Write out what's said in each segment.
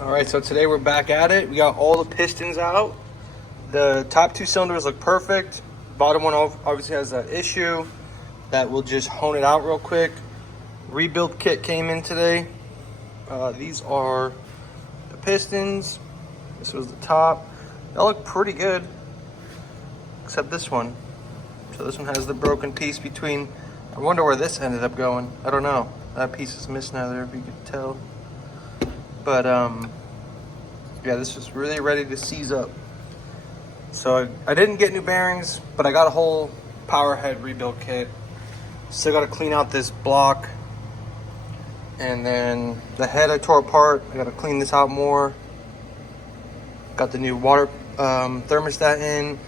All right, so today we're back at it. We got all the pistons out. The top two cylinders look perfect. Bottom one obviously has that issue that we'll just hone it out real quick. Rebuild kit came in today. These are the pistons. This was the top. They look pretty good, except this one. So this one has the broken piece between. I wonder where this ended up going. I don't know. That piece is missing out there, if you could tell. But yeah, this was really ready to seize up. So I didn't get new bearings, but I got a whole power head rebuild kit. Still got to clean out this block, and then the head I tore apart. I got to clean this out more. Got the new water thermostat in.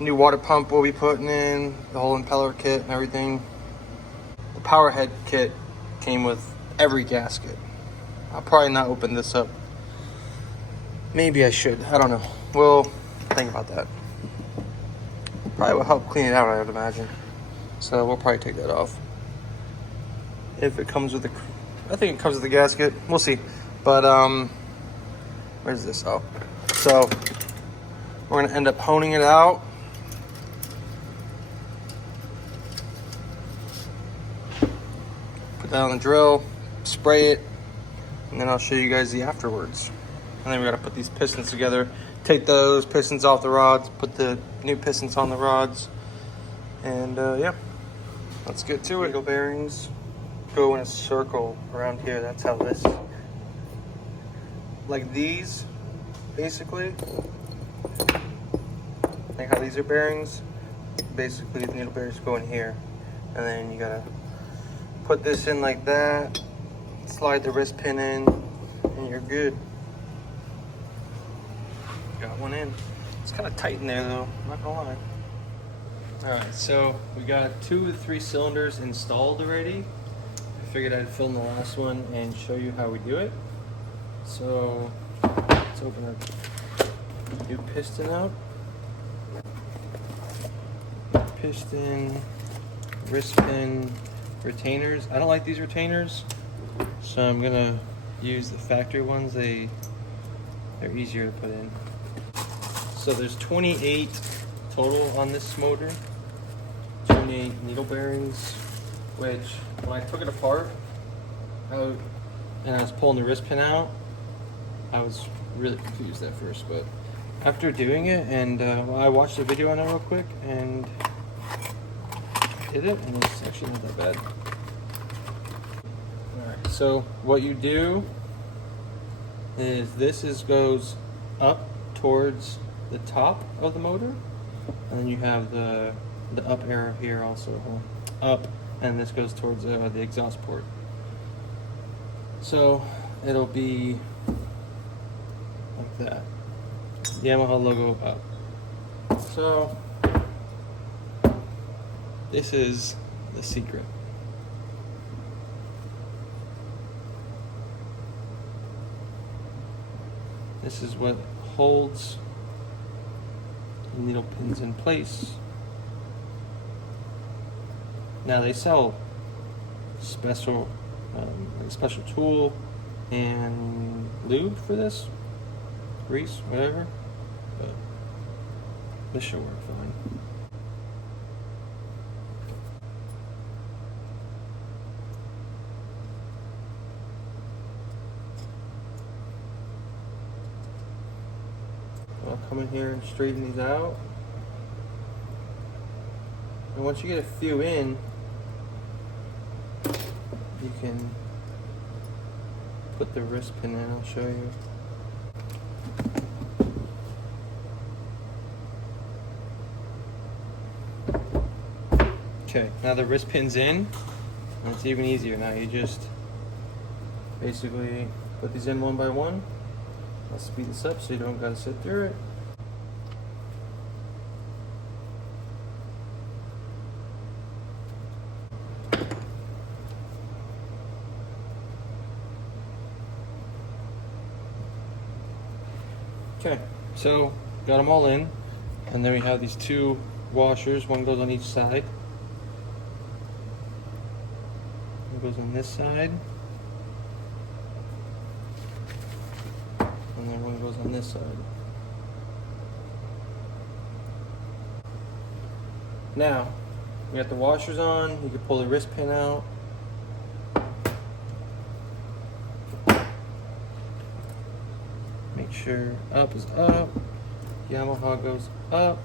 New water pump we'll be putting in. The whole impeller kit and everything. The power head kit came with every gasket. I'll probably not open this up. Maybe I should. I don't know. We'll think about that. Probably will help clean it out, I would imagine. So we'll probably take that off. If it comes with the, I think it comes with the gasket. We'll see. But where's this? Oh, so we're gonna end up honing it out. Put that on the drill, spray it, and then I'll show you guys the afterwards. And then we gotta put these pistons together, take those pistons off the rods, put the new pistons on the rods, and yeah, let's get to it. Wheel bearings go in a circle around here. That's how this, like these, basically, like how these are bearings, basically the needle bearings go in here, and then you gotta put this in like that, slide the wrist pin in, and you're good. Got one in. It's kind of tight in there though, I'm not gonna lie. Alright, so we got 2 of the 3 cylinders installed already. I figured I'd film the last one and show you how we do it. So let's open our new piston up. Piston, wrist pin, retainers. I don't like these retainers, so I'm gonna use the factory ones. They're easier to put in. So there's 28 total on this motor, 28 needle bearings, which when I took it apart and I was pulling the wrist pin out, I was really confused at first, but after doing it, and I watched a video on it real quick and did it, and it's actually not that bad. Alright, so what you do is this goes up towards the top of the motor, and then you have the up arrow here also, up, and this goes towards the exhaust port. So it'll be like that, Yamaha logo up. So this is the secret. This is what holds the needle pins in place. Now they sell special, like a special tool and lube for this, grease, whatever, but this should work fine. I'll come in here and straighten these out. And once you get a few in, you can put the wrist pin in. I'll show you. Okay, now the wrist pin's in, and it's even easier now. You just basically put these in one by one. I'll speed this up so you don't gotta sit through it. Okay, so got them all in, and then we have these 2 washers. One goes on each side. One goes on this side. one goes on this side. Now, we got the washers on. You can pull the wrist pin out. Make sure up is up. Yamaha goes up.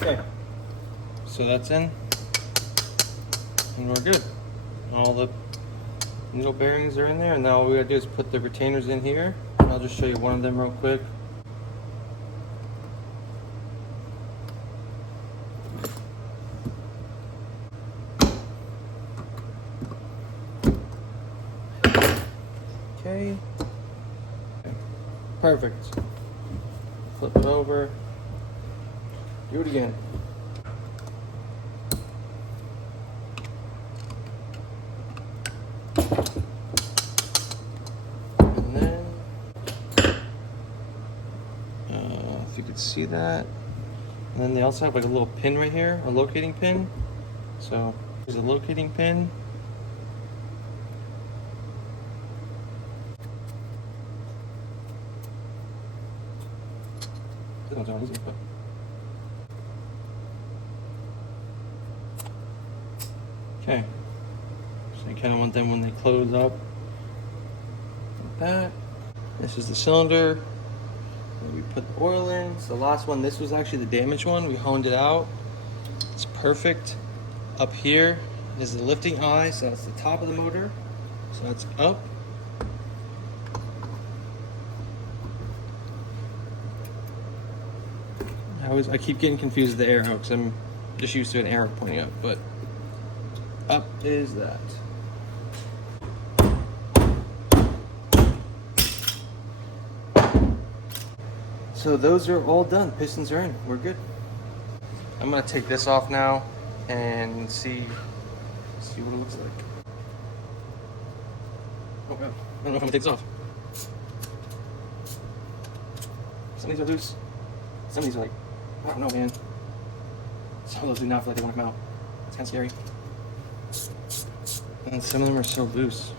Okay, so that's in, and we're good. All the needle bearings are in there, and now all we gotta do is put the retainers in here. And I'll just show you one of them real quick. Okay, perfect. Flip it over. Do it again. And then, if you could see that. And then they also have like a little pin right here, a locating pin. So there's a locating pin. This one's not easy, but okay, so you kind of want them when they close up like that. This is the cylinder that we put the oil in. It's the last one. This was actually the damaged one. We honed it out. It's perfect. Up here is the lifting eye, so that's the top of the motor. So that's up. I keep getting confused with the arrow because I'm just used to an arrow pointing up, but up is that. So those are all done. Pistons are in. We're good. I'm gonna take this off now and see what it looks like. Oh god, I don't know if I'm gonna take this off. Some of these are loose. Some of these are like, I don't know, man. Some of those do not feel like they want to come out. It's kind of scary. And some of them are so loose.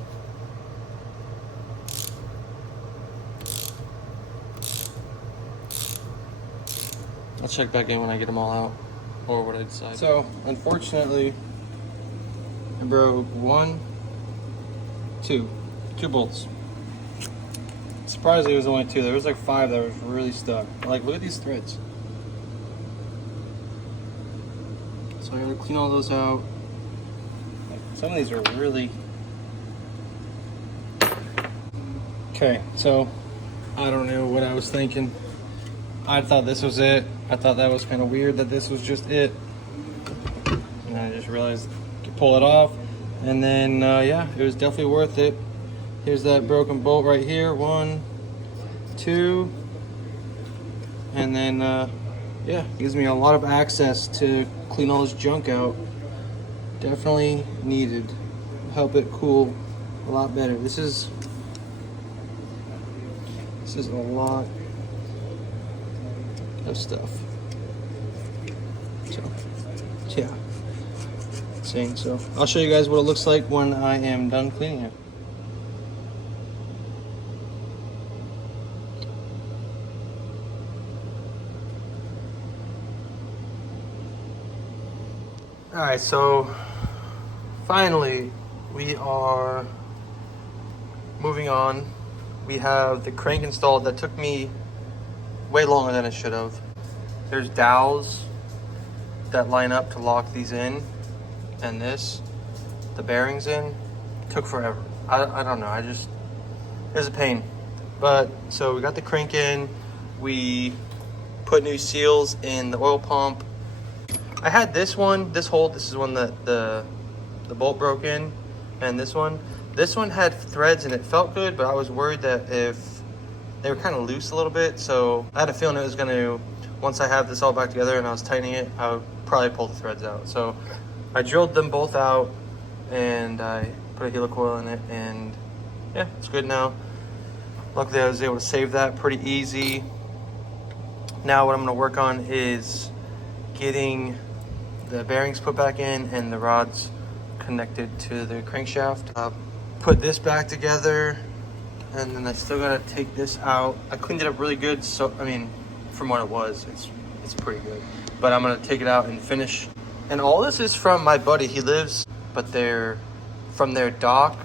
I'll check back in when I get them all out, or what I decide. So, unfortunately, I broke two bolts. Surprisingly, it was only two. There was like 5 that was really stuck. Like, look at these threads. So I gotta clean all those out. Like, some of these are really... Okay, so I don't know what I was thinking. I thought this was it. I thought that was kind of weird that this was just it. And I just realized I could pull it off. And then, yeah, it was definitely worth it. Here's that broken bolt right here. 1, 2. And then, yeah, it gives me a lot of access to clean all this junk out. Definitely needed. Help it cool a lot better. This is a lot of stuff. So, yeah. Insane. So, I'll show you guys what it looks like when I am done cleaning it. Alright, so finally we are moving on. We have the crank installed. That took me way longer than it should have. There's dowels that line up to lock these in, and the bearings in, took forever. I don't know, it was a pain. But, so we got the crank in, we put new seals in the oil pump. I had this hole, this is one that the bolt broke in, and this one had threads and it felt good, but I was worried that if they were kind of loose a little bit, so I had a feeling it was gonna, once I have this all back together and I was tightening it, I would probably pull the threads out. So I drilled them both out and I put a helicoil in it, and yeah, it's good now. Luckily I was able to save that pretty easy. Now what I'm gonna work on is getting the bearings put back in and the rods connected to the crankshaft. Put this back together, and then I still gotta take this out. I cleaned it up really good, so I mean, from what it was, it's pretty good. But I'm gonna take it out and finish. And all this is from my buddy. He lives, but they're from their dock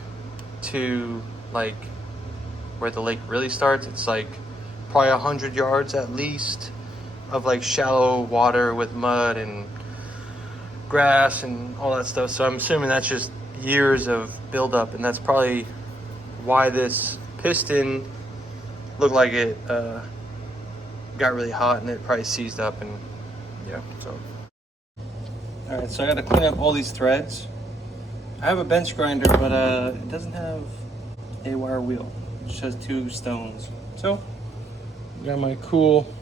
to like where the lake really starts. It's like probably 100 yards at least of like shallow water with mud and grass and all that stuff. So I'm assuming that's just years of buildup, and that's probably why this piston looked like it got really hot and it probably seized up. And yeah, so all right, so I got to clean up all these threads. I have a bench grinder, but it doesn't have a wire wheel. It just has 2 stones. So I got my cool bench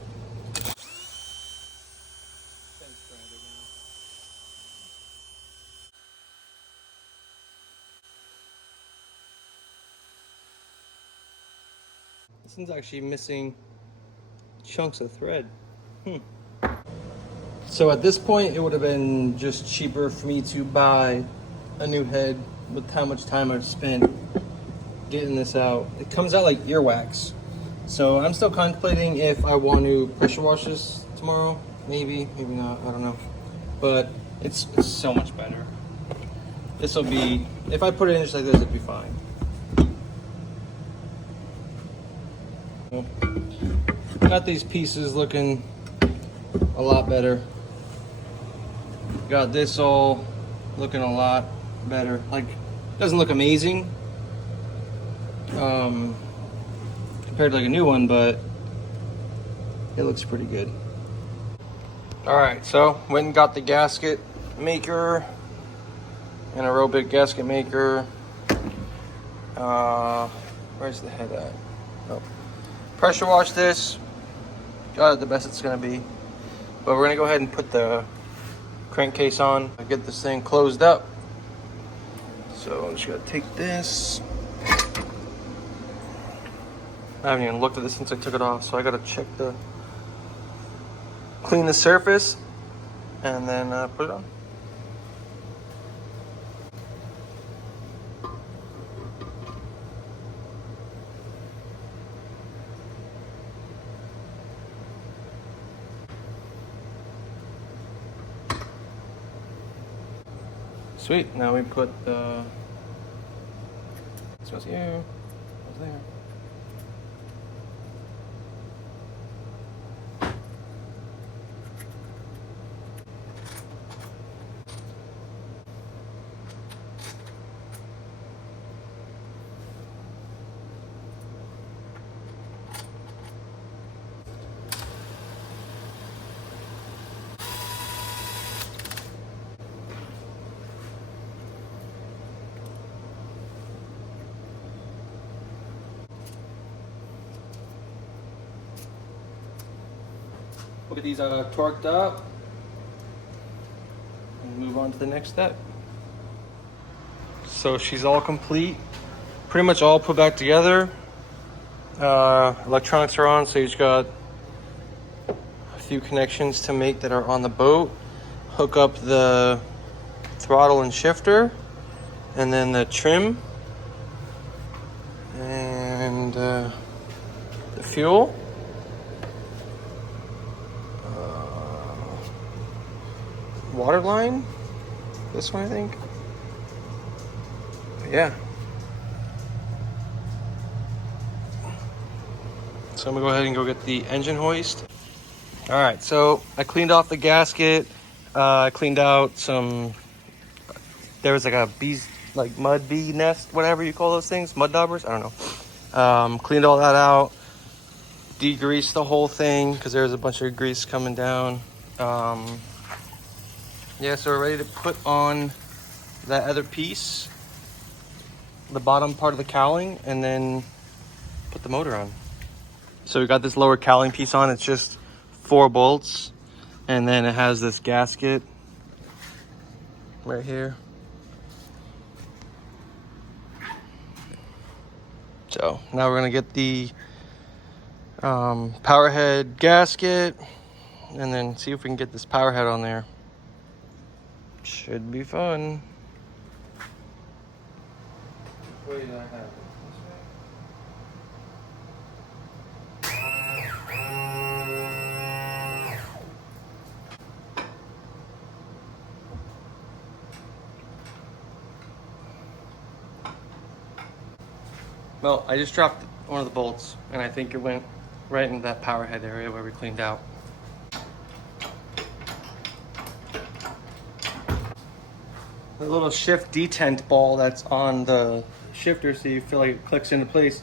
grinder now. This one's actually missing chunks of thread. So at this point, it would have been just cheaper for me to buy a new head with how much time I've spent getting this out. It comes out like earwax. So I'm still contemplating if I want to pressure wash this tomorrow. Maybe, maybe not, I don't know. But it's so much better. This will be, if I put it in just like this, it'd be fine. Got these pieces looking a lot better. Got this all looking a lot better. Like, doesn't look amazing compared to like a new one, but it looks pretty good. All right, so went and got the gasket maker, an aerobic gasket maker. Where's the head at? Oh. Pressure wash this. Got it the best it's gonna be. But we're gonna go ahead and put the crankcase on. I get this thing closed up. So I'm just gonna take this. I haven't even looked at this since I took it off, so I gotta clean the surface and then put it on. Sweet, now we put the, this was here, what's there? We'll get these torqued up and move on to the next step. So she's all complete, pretty much all put back together. Electronics are on, so you've got a few connections to make that are on the boat. Hook up the throttle and shifter, and then the trim, and the fuel. Water line, this one I think. But yeah. So I'm gonna go ahead and go get the engine hoist. All right, so I cleaned off the gasket. I cleaned out some, there was like a bee's, like mud bee nest, whatever you call those things, mud daubers, I don't know. Cleaned all that out, degreased the whole thing because there's a bunch of grease coming down. Yeah, so we're ready to put on that other piece, the bottom part of the cowling, and then put the motor on. So we got this lower cowling piece on. It's just 4 bolts, and then it has this gasket right here. So now we're gonna get the power head gasket, and then see if we can get this power head on there. Should be fun. Which way do I have it? Well, I just dropped one of the bolts, and I think it went right into that power head area where we cleaned out. The little shift detent ball that's on the shifter, so you feel like it clicks into place,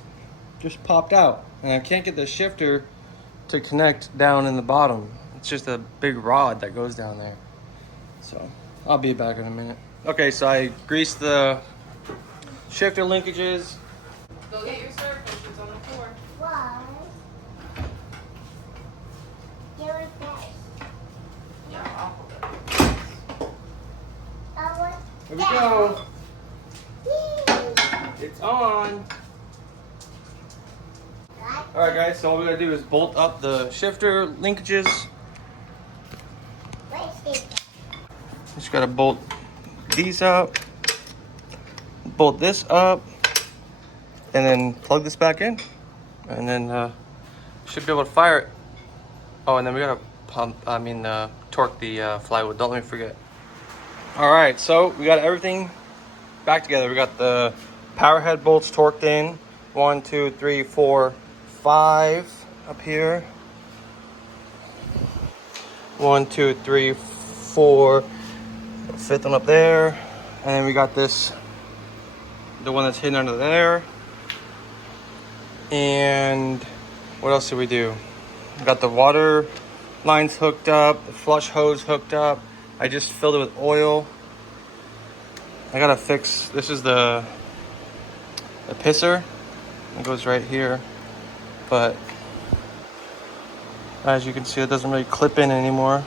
just popped out. And I can't get the shifter to connect down in the bottom. It's just a big rod that goes down there. So I'll be back in a minute. Okay, so I greased the shifter linkages. Go get your surface, it's on the floor. Why? Give it back. Yeah, I'll hold it. Here we go. Yay. It's on. Alright guys, so all we gotta do is bolt up the shifter linkages. Just gotta bolt these up, bolt this up, and then plug this back in, and then should be able to fire it. Oh, and then we gotta torque the flywheel. Don't let me forget. All right, so we got everything back together. We got the power head bolts torqued in. 1, 2, 3, 4, 5 up here. 1, 2, 3, 4. Fifth one up there, and then we got this, the one that's hidden under there. And what else did we do? We got the water lines hooked up, the flush hose hooked up. I just filled it with oil. I gotta fix, this is the pisser. It goes right here, but as you can see, it doesn't really clip in anymore.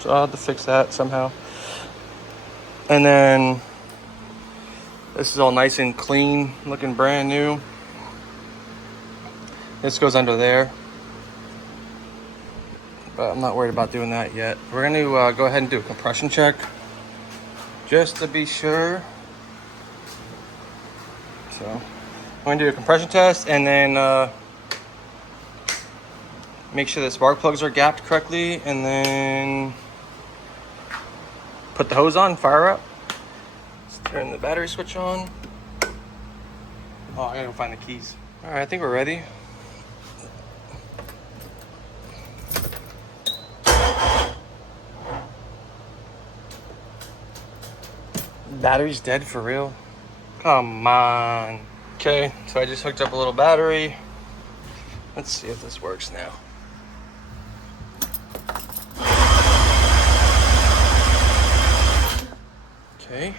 So I'll have to fix that somehow. And then this is all nice and clean, looking brand new. This goes under there, but I'm not worried about doing that yet. We're going to go ahead and do a compression check just to be sure. So I'm going to do a compression test, and then make sure the spark plugs are gapped correctly, and then put the hose on, fire up. Let's turn the battery switch on. Oh, I gotta go find the keys. All right, I think we're ready. Battery's dead for real? Come on. Okay, so I just hooked up a little battery. Let's see if this works now. Okay.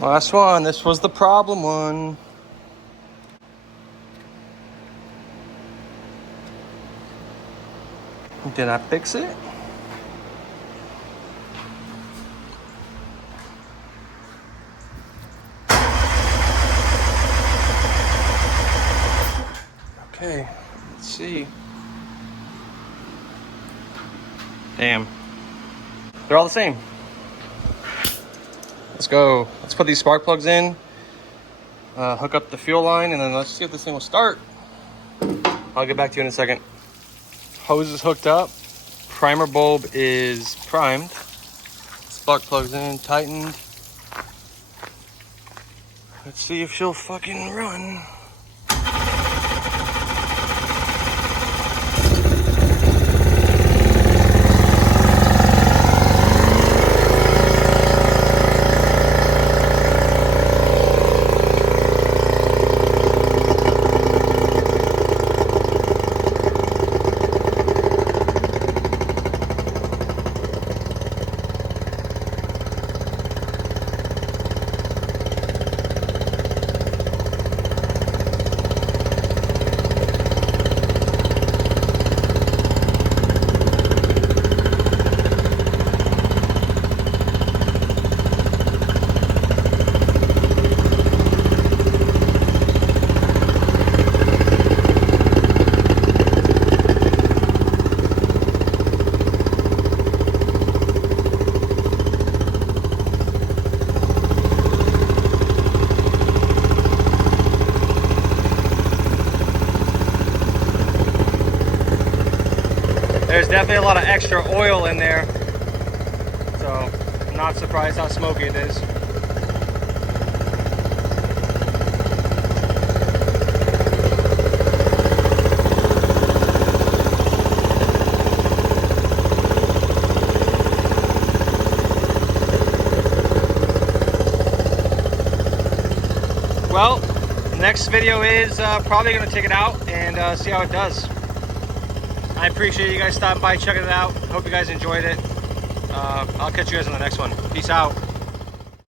Last one. This was the problem one. Did I fix it? Okay, let's see. Damn. They're all the same. Let's go. Let's put these spark plugs in, hook up the fuel line, and then let's see if this thing will start. I'll get back to you in a second. Hose is hooked up. Primer bulb is primed. Spark plugs in, tightened. Let's see if she'll fucking run. definitely a lot of extra oil in there. So, I'm not surprised how smoky it is. Well, next video is probably going to take it out and see how it does. I appreciate you guys stopping by, checking it out. Hope you guys enjoyed it. I'll catch you guys on the next one. Peace out.